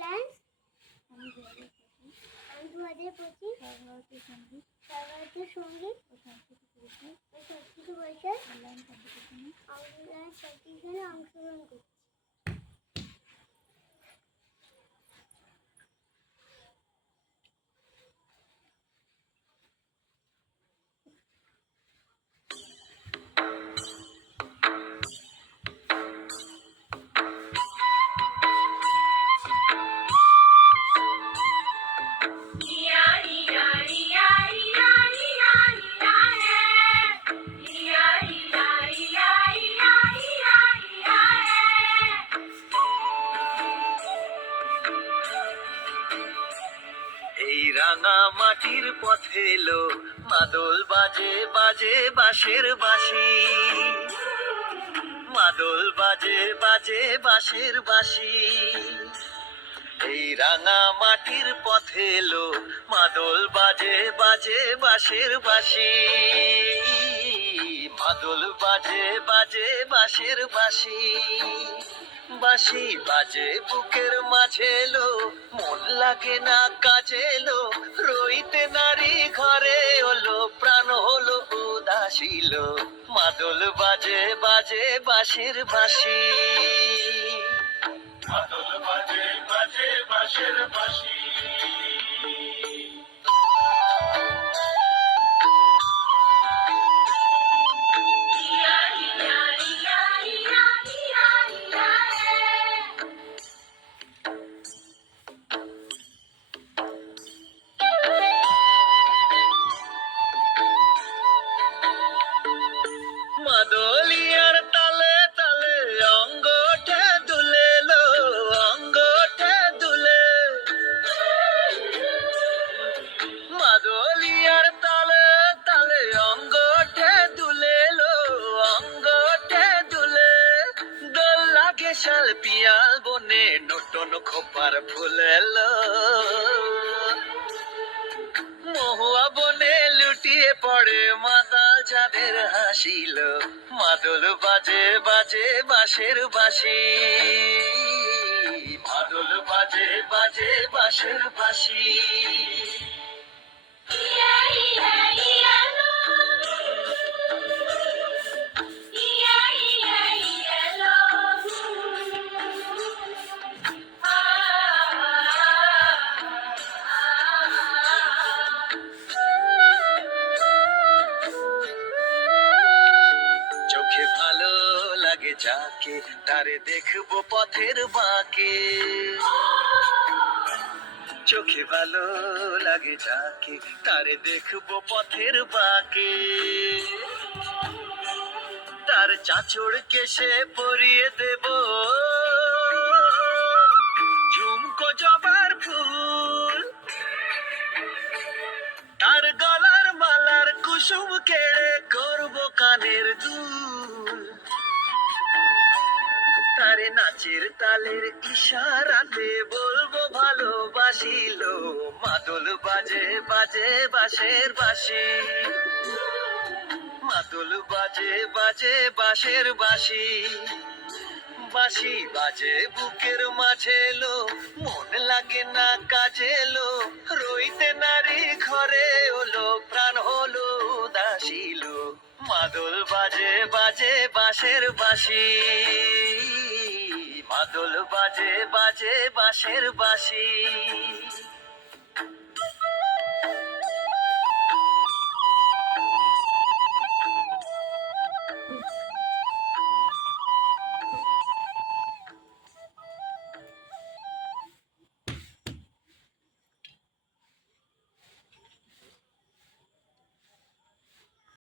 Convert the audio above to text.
Plans আমি 2025 সর্বভারতীয় সঙ্গীত ও সংস্কৃতি পরিষদ অনলাইন কম্পিটিশনে অংশগ্রহণ করছি। এই রাঙা মাটির পথে এলো মাদল বাজে বাজে বাঁশের বাঁশি, মাদল বাজে বাজে বাঁশের বাঁশি। এই রাঙা মাটির পথে এলো মাদল বাজে বাজে বাঁশের বাঁশি, মাদল বাজে বাজে বাঁশের বাঁশি। বাঁশি বাজে বুকের মাঝে এলো, মন লাগে না কাজে এলো, রইতে নারী ঘরে হলো, প্রাণ হলো উদাসীল। মাদল বাজে বাজে বাঁশের বাঁশি, মাদল বাজে বাজে বাঁশের বাঁশি। মাদলিয়ার তালে তালে অঙ্গ ওঠে দুলে লো, অঙ্গ ওঠে দুলে। মাদলিয়ার তালে তালে অঙ্গ ওঠে দুলে লো, অঙ্গ ওঠে দুলে। দোল লাগে শাল পিয়াল বনে, নতুন খোপার ফুলে লো। মহুয়া বনে লুটিয়ে পড়ে মাতাল যাদের হাসিল। মাদল বাজে বাজে বাঁশের বাঁশি, মাদল বাজে বাজে বাঁশের বাঁশি। চোখে ভালো লাগে যাকে, তারে দেখবো পথের বাঁকে। চোখে ভালো লাগে যাকে, তারে দেখবো পথের বাঁকে। তার চাঁচড় কেশে পরিয়ে দেব ঝুমকো জবার ফুল, তার গলার মালার কুসুম কেড়ে করবো কানের দুল। তারে নাচের তালের ইশারাতে বলবো ভালোবাসিল। মাদল বাজে বাজে বাঁশের বাঁশি, মাদল বাজে বাজে বাঁশের বাঁশি। বাঁশি বাজে বুকের মাঝে এলো, মন লাগে না কাজে এলো, রইতে নারী ঘরে হলো, প্রাণ হলো উদাসীল। মাদল বাজে বাজে বাঁশের বাঁশি, মাদল বাজে বাজে বাঁশের বাঁশি।